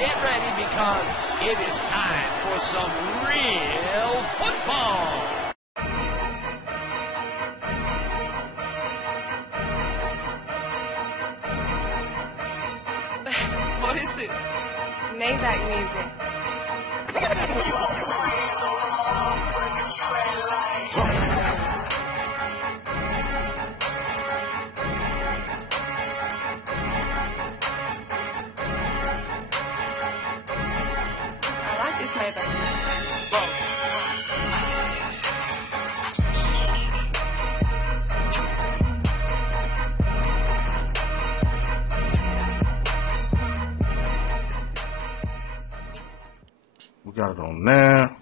Get ready because it is time for some real football. What is this? Maybach music. I like this Maybach music. We got it on now.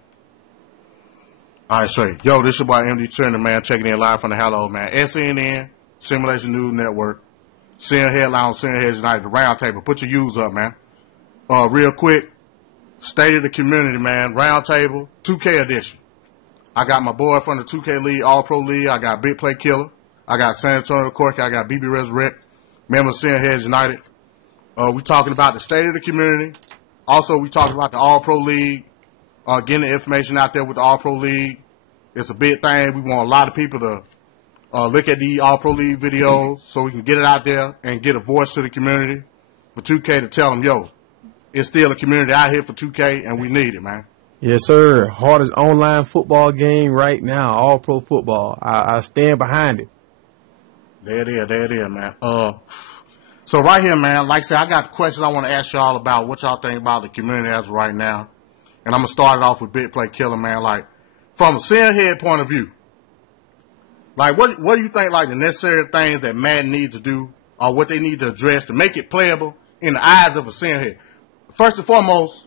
All right, so yo, this is your boy MD Turner, man, checking in live from the Hello, man. SNN, Simulation News Network, Sin Headline, Sin Heads United, the Roundtable. Put your U's up, man. Real quick, State of the Community, man. Roundtable, 2K edition. I got my boy from the 2K League, All Pro League. I got Bigplaykiller. I got SanAntoniocorky. I got BBxRessurect. Member of Sin Heads United. We talking about the State of the Community. Also, we talking about the All Pro League. Getting the information out there with the All Pro League. It's a big thing. We want a lot of people to look at the All Pro League videos so we can get it out there and get a voice to the community for 2K to tell them, yo, it's still a community out here for 2K and we need it, man. Yes, sir. Hardest online football game right now, All Pro football. I stand behind it. There it is, man. So right here, man, like I said, I got questions I want to ask y'all about what y'all think about the community as of right now. And I'm going to start it off with Bigplaykiller, man. Like, from a Sin Head point of view, like, what do you think, like, the necessary things that Madden needs to do or what they need to address to make it playable in the eyes of a Sin Head? First and foremost,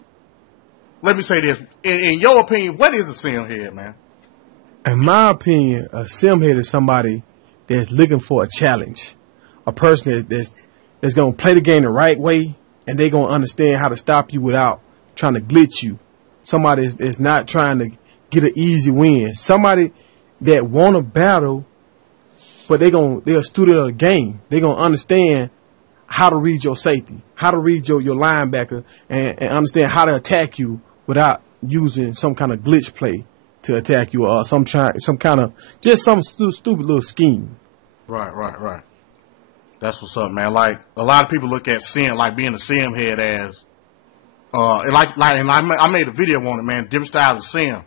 let me say this. In your opinion, what is a Sin Head, man? In my opinion, a sim head is somebody that's looking for a challenge. A person that's going to play the game the right way, and they're going to understand how to stop you without trying to glitch you. Somebody is not trying to get an easy win. Somebody that want to battle, but they're a student of the game. They're going to understand how to read your safety, how to read your linebacker, and understand how to attack you without using some kind of glitch play to attack you or some kind of just some stupid little scheme. Right. That's what's up, man. Like, a lot of people look at sim, like being a sim head as, and I made a video on it, man, different styles of sim.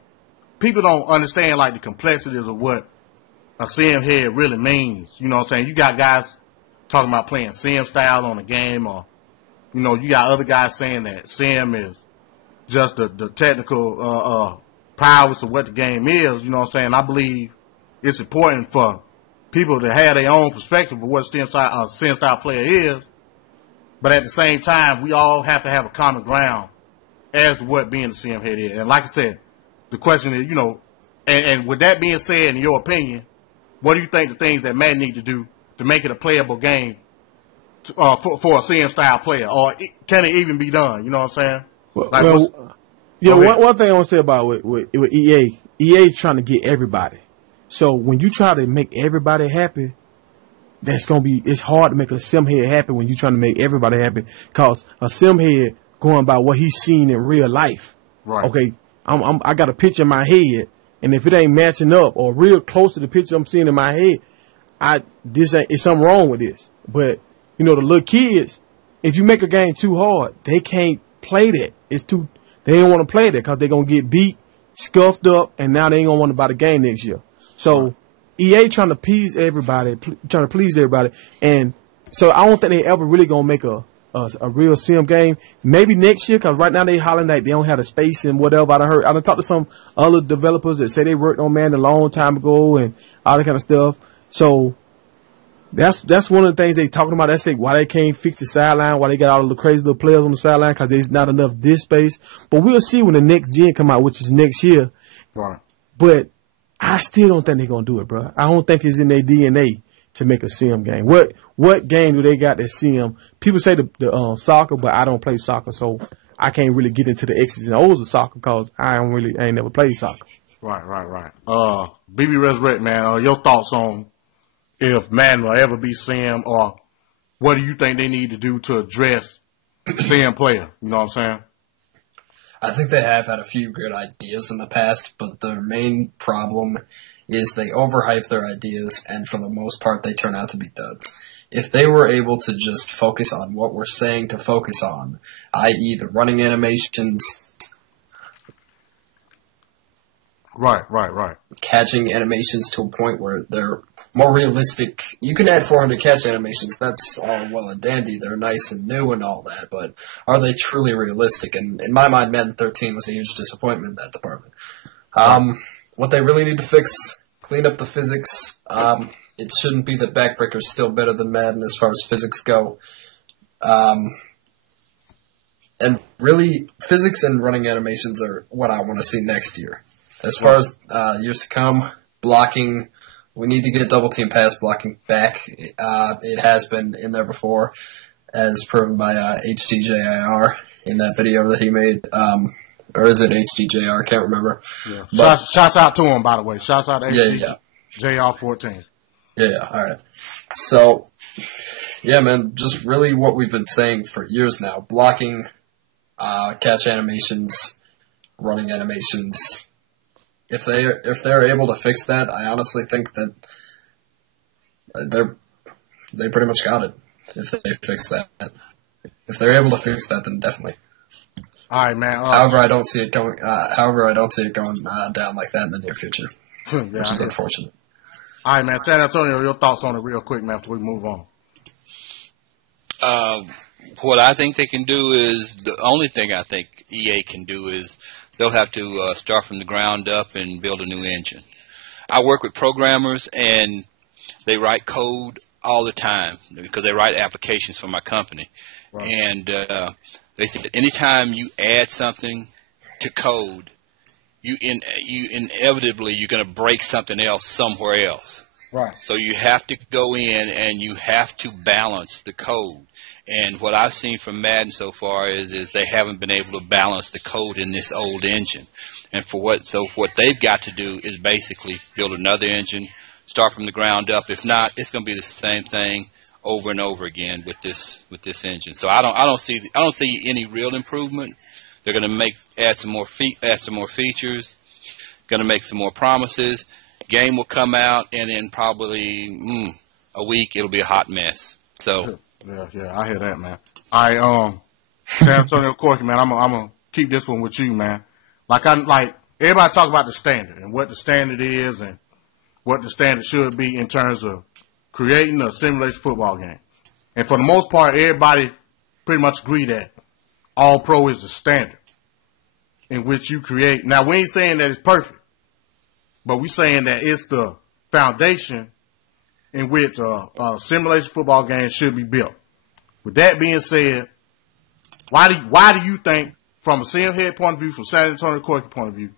People don't understand, like, the complexities of what a sim head really means. You know what I'm saying? You got guys talking about playing sim style on a game, or, you know, you got other guys saying that sim is just the technical prowess of what the game is. You know what I'm saying? I believe it's important for people to have their own perspective of what a sim style player is. But at the same time, we all have to have a common ground as to what being a sim head is. And like I said, the question is, you know, and with that being said, in your opinion, what do you think the things that Madden need to do to make it a playable game for a sim style player? Or can it even be done? You know what I'm saying? One thing I want to say about with EA trying to get everybody. So when you try to make everybody happy, it's hard to make a sim head happy when you're trying to make everybody happy, because a sim head going by what he's seen in real life. Right. Okay, I got a picture in my head, and if it ain't matching up or real close to the picture I'm seeing in my head, it's something wrong with this. But you know, the little kids, if you make a game too hard, they can't play that. They don't want to play that because they're gonna get beat, scuffed up, and now they ain't gonna want to buy the game next year. So EA trying to please everybody, and so I don't think they ever really gonna make a real sim game. Maybe next year, because right now they hollering like they don't have the space and whatever. I done talked to some other developers that say they worked on Madden a long time ago and all that kind of stuff. So that's one of the things they talking about. That's why they can't fix the sideline, why they got all the crazy little players on the sideline, because there's not enough disk space. But we'll see when the next gen come out, which is next year. Right. But I still don't think they're going to do it, bro. I don't think it's in their DNA to make a sim game. What game do they got that sim? People say the soccer, but I don't play soccer, so I can't really get into the X's and O's of soccer because I ain't never played soccer. Right. BBxRessurect, man, your thoughts on if Madden will ever be sim, or what do you think they need to do to address sim player. You know what I'm saying? I think they have had a few good ideas in the past, but their main problem is they overhype their ideas, and for the most part, they turn out to be duds. If they were able to just focus on what we're saying to focus on, i.e. the running animations, Right. catching animations to a point where they're more realistic. You can add 400 catch animations. That's all well and dandy. They're nice and new and all that, but are they truly realistic? And in my mind, Madden 13 was a huge disappointment in that department. What they really need to fix, clean up the physics. It shouldn't be that Backbreaker's still better than Madden as far as physics go. And really, physics and running animations are what I want to see next year. As far as years to come, blocking, we need to get double team pass blocking back. It has been in there before, as proven by HDJIR in that video that he made. Or is it HDJR? I can't remember. Yeah. But, shouts out to him, by the way. Shouts out to JR14. Yeah. All right. So, yeah, man, just really what we've been saying for years now. Blocking, catch animations, running animations. If they're able to fix that, I honestly think that they pretty much got it. If they fix that, if they're able to fix that, then definitely. All right, man. However, I don't see it going. Down like that in the near future, which is unfortunate. All right, man. San Antonio, your thoughts on it real quick, man, before we move on. What I think they can do is, the only thing I think EA can do is they'll have to start from the ground up and build a new engine. I work with programmers, and they write code all the time because they write applications for my company. Right. And they say that anytime you add something to code, you inevitably you're going to break something else somewhere else. Right. So you have to go in and you have to balance the code. And what I've seen from Madden so far is they haven't been able to balance the code in this old engine. And what they've got to do is basically build another engine, start from the ground up. If not, it's going to be the same thing over and over again with this engine. So I don't see any real improvement. They're going to add some more features, going to make some more promises. Game will come out, and in probably a week it'll be a hot mess. So. Yeah, I hear that, man. All right, SanAntoniocorky, man, I'm gonna keep this one with you, man. Like everybody talk about the standard and what the standard is and what the standard should be in terms of creating a simulation football game. And for the most part, everybody pretty much agree that All Pro is the standard in which you create. Now, we ain't saying that it's perfect, but we saying that it's the foundation in which a simulation football game should be built. With that being said, why do you think, from a sim head point of view, from SanAntoniocorky point of view,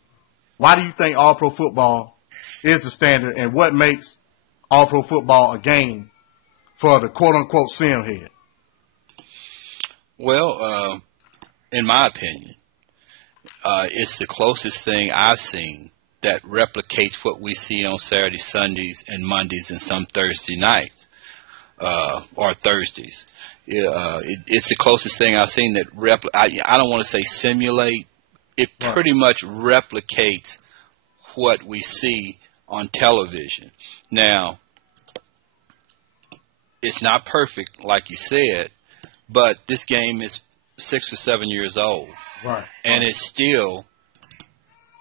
why do you think All Pro Football is the standard, and what makes All Pro Football a game for the quote-unquote sim head? Well, in my opinion, it's the closest thing I've seen that replicates what we see on Saturday, Sundays, and Mondays, and some Thursday nights or Thursdays. It's the closest thing I've seen that I don't want to say simulate. It pretty much replicates what we see on television. Now, it's not perfect, like you said, but this game is 6 or 7 years old, and it still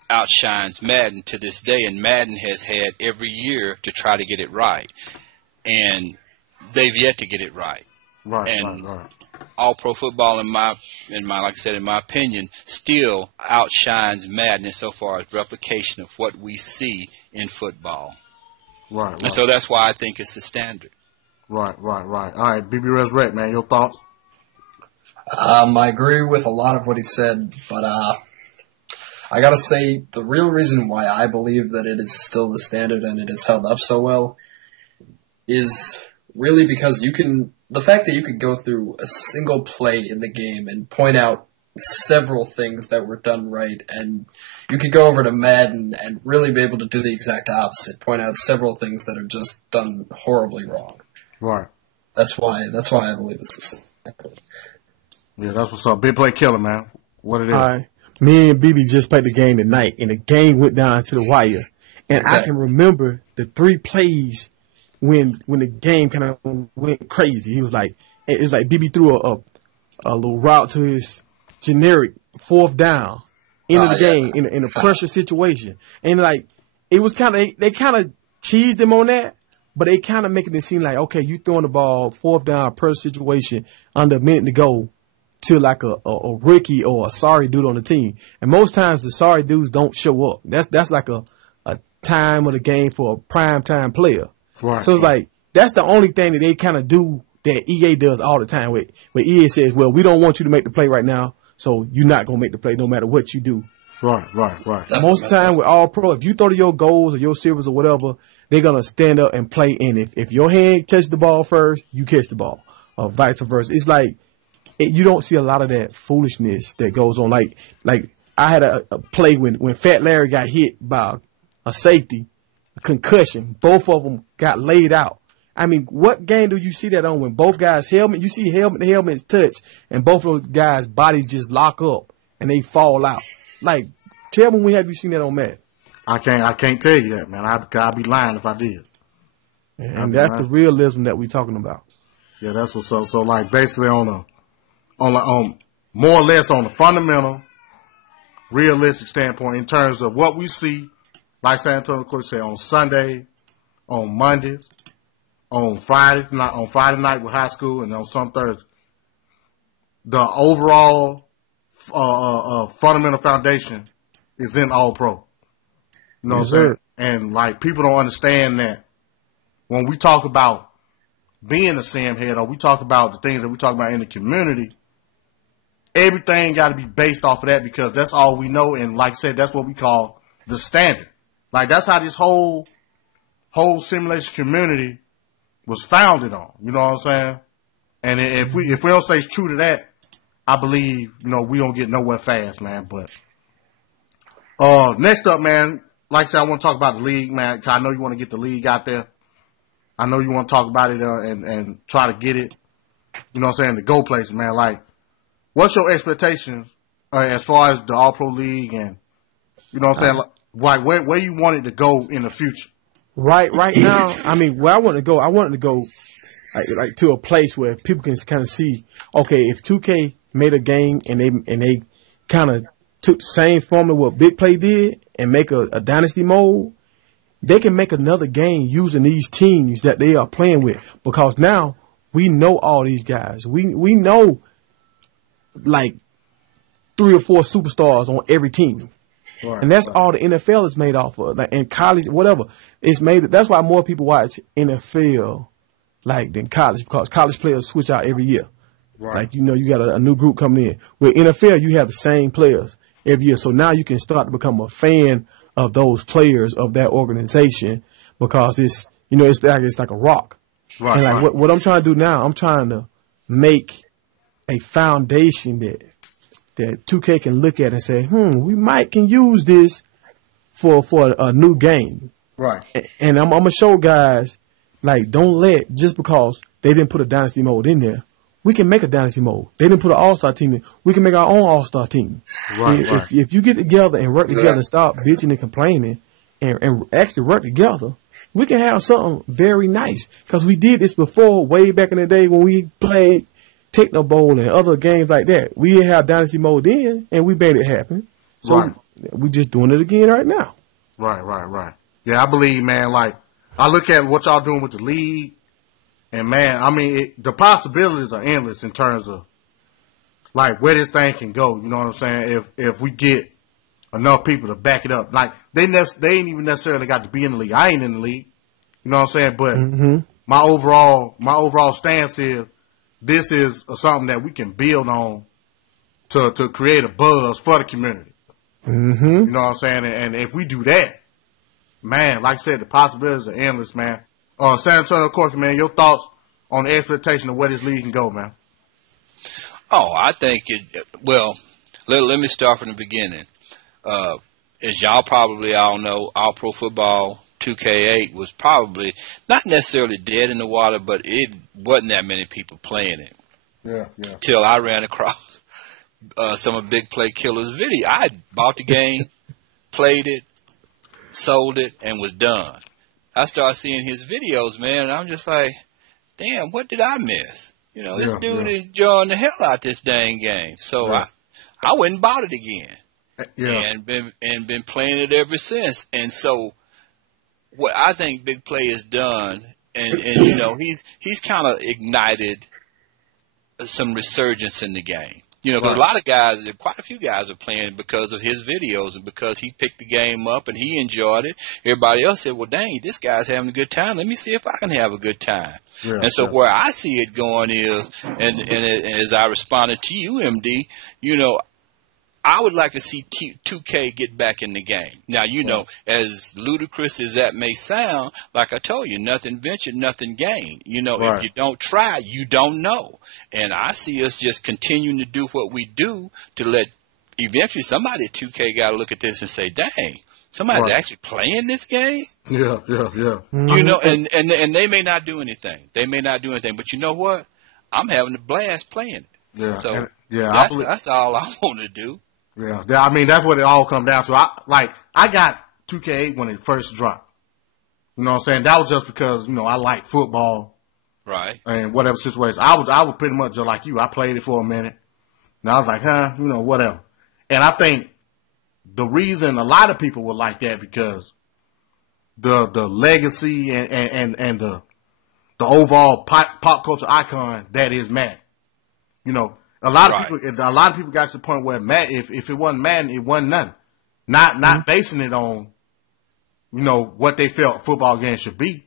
outshines Madden to this day, and Madden has had every year to try to get it right, and they've yet to get it right. All Pro Football, in my like I said, in my opinion, still outshines Madden insofar as replication of what we see in football. And so that's why I think it's the standard. Right. All right, BBxRessurect, man, your thoughts? I agree with a lot of what he said, but I gotta say, the real reason why I believe that it is still the standard and it has held up so well is really because the fact that you could go through a single play in the game and point out several things that were done right, and you could go over to Madden and really be able to do the exact opposite, point out several things that are just done horribly wrong. Right. That's why I believe it's the standard. Yeah, that's what's up. Bigplaykiller, man. What it is. All right. Me and BB just played the game tonight, and the game went down to the wire. And Exactly. I can remember the 3 plays when the game kind of went crazy. He was like, it was like BB threw a little route to his generic 4th down into the game in a pressure situation. And like, it was kind of, they kind of cheesed him on that, but they kind of making it seem like, okay, you throwing the ball 4th down pressure situation under a minute to go to like a rookie or a sorry dude on the team. And most times the sorry dudes don't show up. That's like a time of the game for a prime time player. Right. So it's like, that's the only thing that they kind of do that EA does all the time. Where EA says, well, we don't want you to make the play right now, so you're not going to make the play no matter what you do. Right. Most of the time with all pro, if you throw to your goals or your silvers or whatever, they're going to stand up and play. And if your hand touches the ball first, you catch the ball, or vice versa. It's like, you don't see a lot of that foolishness that goes on. Like I had a play when Fat Larry got hit by a safety, a concussion. Both of them got laid out. I mean, what game do you see that on when both guys you see helmet to helmets touch and both of those guys' bodies just lock up and they fall out? Like, tell me, when have you seen that on Madden? I can't tell you that, man. I'd be lying if I did. And that's the realism that we're talking about. Yeah, that's what's up. So like basically on more or less on the fundamental, realistic standpoint in terms of what we see, like SanAntoniocorky said, on Sunday, on Mondays, on Friday night with high school, and on some Thursday. The overall fundamental foundation is in All Pro. You know what I'm saying? And like people don't understand that when we talk about being a Sam head, or we talk about the things that we talk about in the community, everything got to be based off of that, because that's all we know. And like I said, that's what we call the standard. Like that's how this whole simulation community was founded on. You know what I'm saying? And if we don't stay true to that, I believe, we don't get nowhere fast, man. But next up, man, like I said, I want to talk about the league, man, 'cause I know you want to get the league out there. I know you want to talk about it and try to get it, you know what I'm saying, to go places, man. Like, what's your expectations as far as the All-Pro League and, you know what I'm saying, like where you want it to go in the future? Right now, I mean, where I want to go like to a place where people can kind of see, okay, if 2K made a game and they kind of took the same formula what Big Play did and make a dynasty mode, they can make another game using these teams that they are playing with, because now we know all these guys. We know like 3 or 4 superstars on every team. Right, and that's all the NFL is made off of. Like, in college, whatever. It's made. That's why more people watch NFL than college, because college players switch out every year. Right. Like, you got a new group coming in. With NFL, you have the same players every year. So now you can start to become a fan of those players of that organization, because it's like a rock. Right. And like what I'm trying to do now, I'm trying to make a foundation that 2K can look at and say, we can use this for a new game. Right. And I'm gonna show guys, like, don't let, just because they didn't put a dynasty mode in there, we can make a dynasty mode. They didn't put an all-star team in, we can make our own all-star team. Right. If you get together and work together and stop bitching and complaining and actually work together, we can have something very nice. Because we did this before, way back in the day when we played Techno Bowl and other games like that. We didn't have dynasty mode then, and we made it happen. So we're just doing it again right now. Right. Yeah, I believe, man, like, I look at what y'all doing with the league, and, man, I mean, the possibilities are endless in terms of, like, where this thing can go. You know what I'm saying? If we get enough people to back it up. Like, they ain't even necessarily got to be in the league. I ain't in the league. You know what I'm saying? But my overall stance is, this is something that we can build on to create a buzz for the community. You know what I'm saying? And if we do that, man, like I said, the possibilities are endless, man. SanAntoniocorky, man, your thoughts on the expectation of where this league can go, man? Oh, I think well, let me start from the beginning. As y'all probably all know, All Pro Football 2K8 was probably not necessarily dead in the water, but it wasn't that many people playing it. Yeah, yeah. Till I ran across some of Bigplaykiller's video. I bought the game, played it, sold it, and was done. I started seeing his videos, man, and I'm just like, damn, what did I miss? You know, this dude is enjoying the hell out this dang game. So I went and bought it again. And been playing it ever since. And so what I think Big Play has done, and you know, he's kind of ignited some resurgence in the game. You know, because a lot of guys, quite a few guys are playing because of his videos and because he picked the game up and he enjoyed it. Everybody else said, well, dang, this guy's having a good time. Let me see if I can have a good time. Yeah, and so where I see it going is, and as I responded to you, MD, you know, I would like to see 2K get back in the game. Now, you know, as ludicrous as that may sound, like I told you, nothing ventured, nothing gained. You know, if you don't try, you don't know. And I see us just continuing to do what we do to let eventually somebody at 2K got to look at this and say, dang, somebody's actually playing this game? Yeah. Mm-hmm. You know, and they may not do anything. They may not do anything. But you know what? I'm having a blast playing it. Yeah. So that's all I want to do. Yeah, I mean, that's what it all comes down to. I got 2K when it first dropped. You know what I'm saying? That was just because, you know, I like football. Right. And whatever situation. I was pretty much just like you. I played it for a minute. And I was like, you know, whatever. And I think the reason a lot of people were like that because the legacy and the overall pop culture icon that is Madden. You know, a lot of people got to the point where if it wasn't Madden, it wasn't nothing. Not basing it on, you know, what they felt football games should be.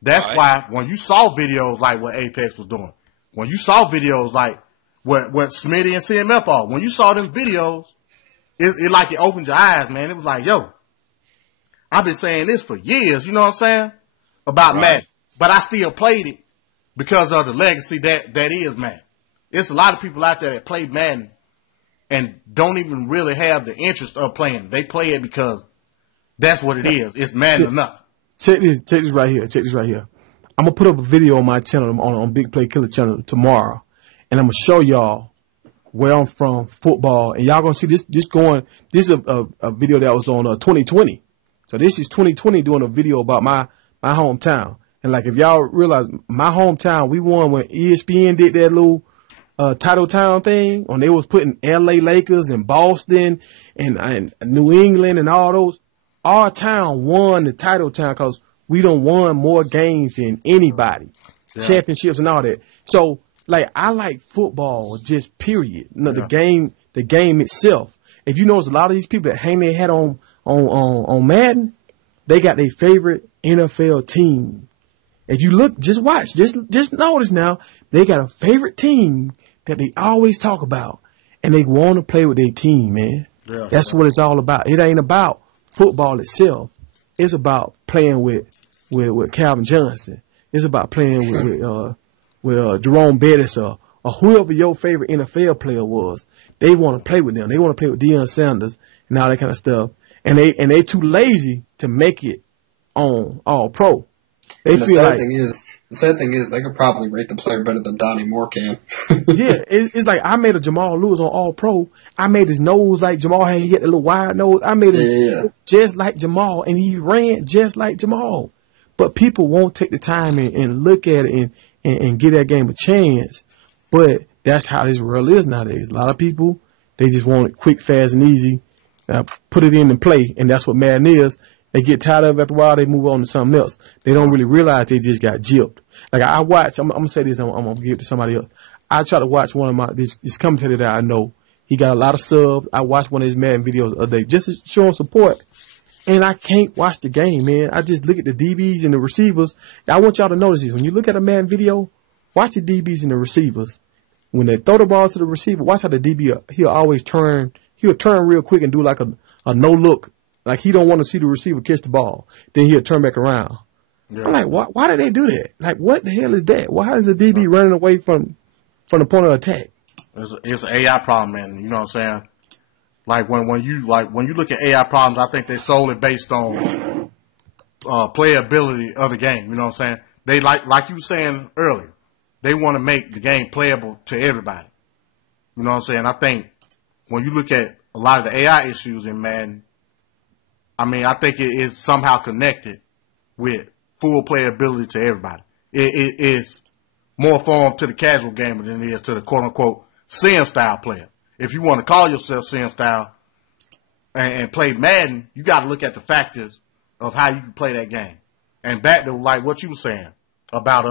That's why when you saw videos like what Apex was doing, when you saw videos like what Smitty and CMF are, when you saw them videos, it like it opened your eyes, man. It was like, yo, I've been saying this for years, you know what I'm saying? About Madden. But I still played it because of the legacy that is Madden. It's a lot of people out there that play Madden and don't even really have the interest of playing. They play it because that's what it is. It's Madden or nothing. Check this right here. I'm gonna put up a video on my channel on Bigplaykiller channel tomorrow, and I'm gonna show y'all where I'm from, football, and y'all gonna see this. This is a video that was on 2020. So this is 2020 doing a video about my hometown. And like if y'all realize my hometown, we won when ESPN did that little Title Town thing when they was putting LA Lakers and Boston and New England and all those. Our town won the Title Town because we done won more games than anybody, championships and all that. So like I like football just period. You know, the game itself. If you notice a lot of these people that hang their hat on Madden, they got their favorite NFL team. If you look, just watch, just notice now, they got a favorite team that they always talk about, and they want to play with their team, man. Yeah, that's what it's all about. It ain't about football itself. It's about playing with Calvin Johnson. It's about playing with Jerome Bettis or whoever your favorite NFL player was. They want to play with them. They want to play with Deion Sanders and all that kind of stuff. And they too lazy to make it on All Pro. The sad thing is they could probably rate the player better than Donnie Moore can. Yeah, it's like I made a Jamal Lewis on All Pro. I made his nose like Jamal had. He had a little wide nose. I made him just like Jamal, and he ran just like Jamal. But people won't take the time and look at it and give that game a chance. But that's how this world is nowadays. A lot of people, they just want it quick, fast, and easy. Put it in and play, and that's what Madden is. They get tired of it after a while, they move on to something else. They don't really realize they just got gypped. Like I watch, I'm gonna say this, I'm gonna give it to somebody else. I try to watch one of this commentator that I know. He got a lot of subs. I watched one of his Madden videos the other day just to show him support. And I can't watch the game, man. I just look at the DBs and the receivers. I want y'all to notice this. When you look at a Madden video, watch the DBs and the receivers. When they throw the ball to the receiver, watch how the DB, he'll turn real quick and do like a no look. Like he don't want to see the receiver catch the ball. Then he'll turn back around. Yeah. I'm like, why did they do that? Like, what the hell is that? Why is the DB running away from the point of attack? It's an AI problem, man. You know what I'm saying? Like when you look at AI problems, I think they're solely based on playability of the game. You know what I'm saying? They like you were saying earlier. they want to make the game playable to everybody. You know what I'm saying? I think when you look at a lot of the AI issues in Madden, I mean, I think it is somehow connected with full playability to everybody. It is more fun to the casual gamer than it is to the quote-unquote sim style player. If you want to call yourself sim style and play Madden, you got to look at the factors of how you can play that game. And back to like what you were saying about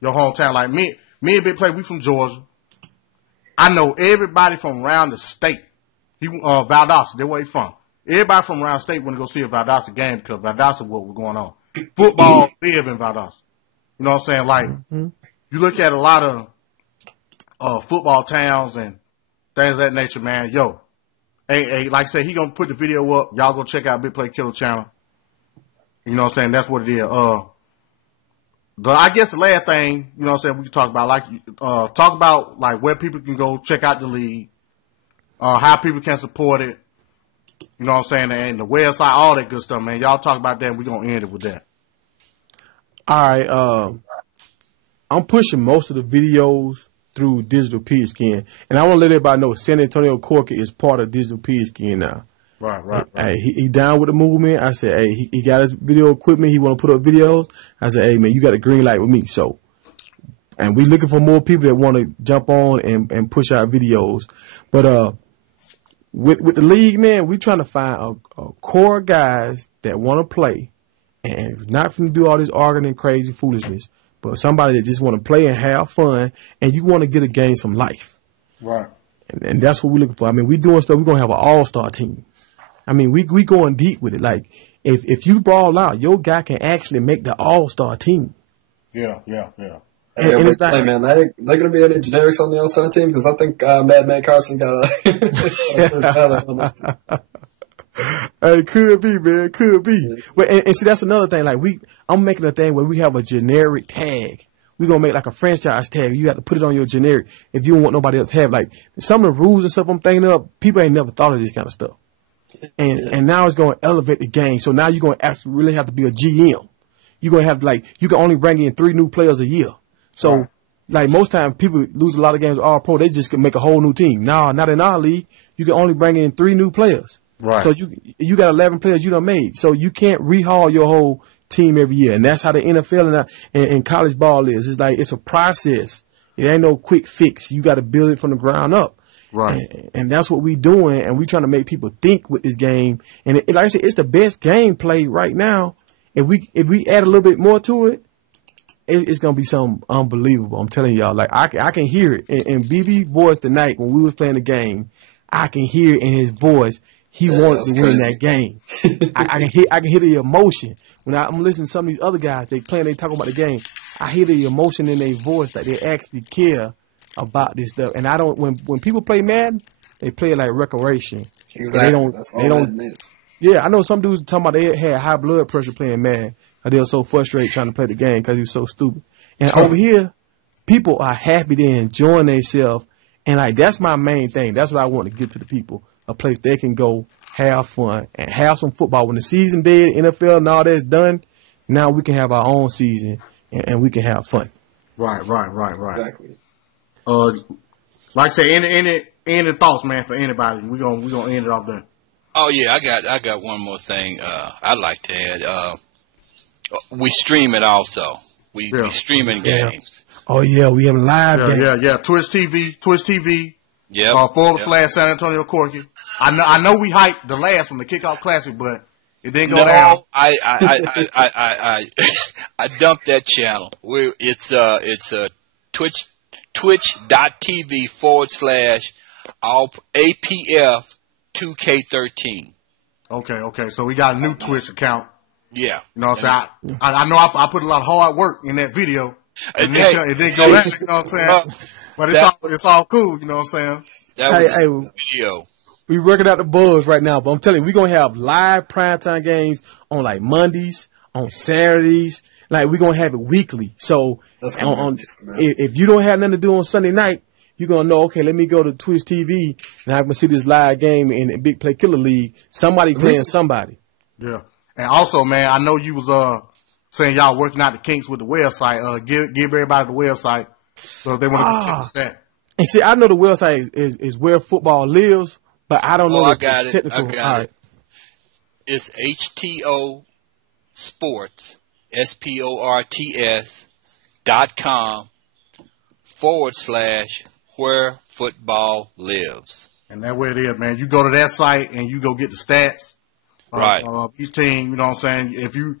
your hometown, like me and Big Play, we from Georgia. I know everybody from around the state. Valdosta, that's where he from. Everybody from around the state want to go see a Valdosta game because Valdosta what was going on. Football live in Valdosta. You know what I'm saying? Like, you look at a lot of football towns and things of that nature, man. Yo, hey, like I said, he gonna put the video up. Y'all go check out Bigplaykiller channel. You know what I'm saying? That's what it is. I guess the last thing, you know what I'm saying, we can talk about, like, talk about, like, where people can go check out the league, how people can support it, you know what I'm saying, and the website, all that good stuff, man. Y'all talk about that, and we're going to end it with that. All right. I'm pushing most of the videos through Digital Pigskin, and I want to let everybody know SanAntoniocorky is part of Digital Pigskin now. Right. Hey, he down with the movement. I said, hey, he got his video equipment. He want to put up videos. I said, hey, man, you got a green light with me. So, and we looking for more people that want to jump on and push out videos. But with the league, man, we trying to find a core guys that want to play and not from do all this arguing and crazy foolishness, but somebody that just want to play and have fun, and you want to get a game some life. Right. And that's what we're looking for. I mean, we doing stuff. We're gonna have an all-star team. I mean, we going deep with it. Like, if you ball out, your guy can actually make the all-star team. Yeah. And it's like, hey, man, they're going to be any generics on the all-star team? Because I think Madman Carson got a... Hey, could be, man. Could be. But, and see, that's another thing. Like, I'm making a thing where we have a generic tag. We're going to make like a franchise tag. You have to put it on your generic if you don't want nobody else to have. Like, some of the rules and stuff I'm thinking of, people ain't never thought of this kind of stuff. And now it's going to elevate the game. So now you're going to actually really have to be a GM. You're going to have, like, you can only bring in 3 new players a year. So, like, most times people lose a lot of games with All-Pro. They just can make a whole new team. Nah, not in our league. You can only bring in 3 new players. Right. So you got 11 players you done made. So you can't rehaul your whole team every year. And that's how the NFL and college ball is. It's like, it's a process. It ain't no quick fix. You got to build it from the ground up. Right. And that's what we doing, and we trying to make people think with this game. And like I said, it's the best gameplay right now. If we add a little bit more to it, it's gonna be something unbelievable. I'm telling y'all, like I can hear it in BB voice tonight when we was playing the game. I can hear it in his voice. He wanted to win that game. I can hear the emotion when I'm listening to some of these other guys. They talking about the game. I hear the emotion in their voice that they actually care about this stuff. And I don't, when people play Madden, they play it like recreation. Exactly. They don't. Yeah, I know some dudes talking about they had high blood pressure playing Madden. They were so frustrated trying to play the game because he was so stupid. And over here, people are happy to enjoying themselves. And like, that's my main thing. That's what I want to get to the people. A place they can go have fun and have some football. When the season dead, NFL and all that's done, now we can have our own season and we can have fun. Right. Exactly. Like I say, any thoughts, man, for anybody? We're gonna end it off there. Oh yeah, I got one more thing I'd like to add. We stream it also. We streaming games. Oh yeah, we have live games. Yeah. Twitch TV. Yeah. / SanAntoniocorky. I know we hyped the last one, the Kickoff Classic, but it didn't go down. I dumped that channel. It's twitch.tv / APF 2K13. Okay. So we got a new Twitch account. Yeah. You know what I'm saying? I know I put a lot of hard work in that video. It didn't go down, you know what I'm saying? But it's all cool, you know what I'm saying? That was video. We working out the bugs right now, but I'm telling you, we're going to have live primetime games on like Mondays, on Saturdays. Like, we're going to have it weekly. So if you don't have nothing to do on Sunday night, you're going to know, okay, let me go to Twitch TV and I can see this live game in the Bigplaykiller League. Somebody playing somebody. Yeah. And also, man, I know you was saying y'all working out the kinks with the website. Give everybody the website So if they want to go check the stat. And see, I know the website is where football lives, but I don't know I the got it. technical. I got it. It's HTO Sports, sports.com/ where football lives. And that's where it is, man. You go to that site and you go get the stats. Right. Each team, you know what I'm saying? If you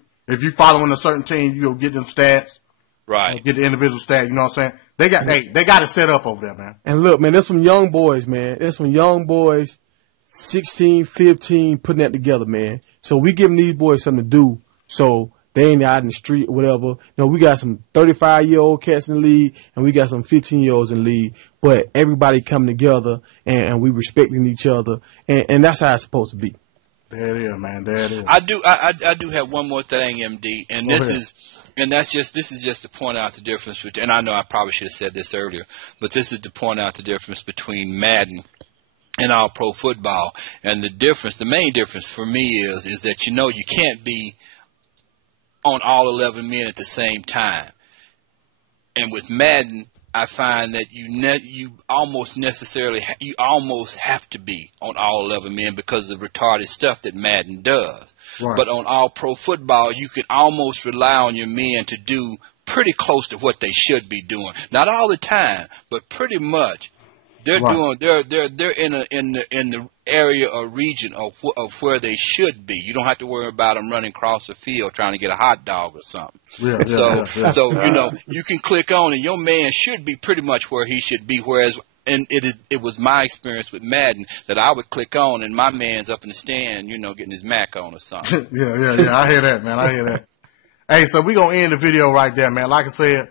following a certain team, you go get them stats. Right. Get the individual stats, you know what I'm saying? They got it set up over there, man. And look, man, there's some young boys, man. There's some young boys, 16, 15, putting that together, man. So we giving these boys something to do so they ain't out in the street or whatever. You know, we got some 35-year-old cats in the league, and we got some 15-year-olds in the league. But everybody coming together, and we respecting each other, and that's how it's supposed to be. There it is, man. There it is. I do have one more thing, MD, and this is just to point out the difference between, and I know I probably should have said this earlier, but this is to point out the difference between Madden and all pro football. And the main difference for me is that you can't be on all 11 men at the same time. And with Madden, I find that you almost have to be on all 11 men because of the retarded stuff that Madden does. Right. But on all pro football, you can almost rely on your men to do pretty close to what they should be doing. Not all the time, but pretty much. They're doing. They're in the area or region of where they should be. You don't have to worry about them running across the field trying to get a hot dog or something. So you can click on, and your man should be pretty much where he should be. Whereas, and it was my experience with Madden that I would click on, and my man's up in the stand, getting his Mac on or something. Yeah. I hear that, man. I hear that. Hey, so we gonna end the video right there, man. Like I said,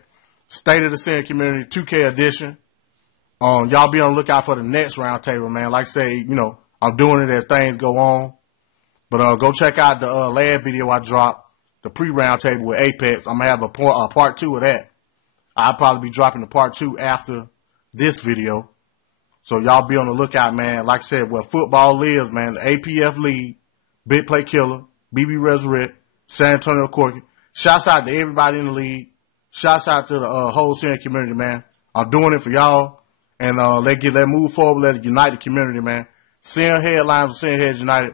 State of the Sin Community 2K edition. Y'all be on the lookout for the next roundtable, man. Like I say, I'm doing it as things go on. But go check out the last video I dropped, the pre-roundtable with Apex. I'm going to have a part 2 of that. I'll probably be dropping the part 2 after this video. So y'all be on the lookout, man. Like I said, where football lives, man. The APF League, Bigplaykiller, BBxRessurect, SanAntoniocorky. Shouts out to everybody in the league. Shouts out to the whole Sin community, man. I'm doing it for y'all. And let's move forward. Let it unite the community, man. Sin headlines with Sin Heads United.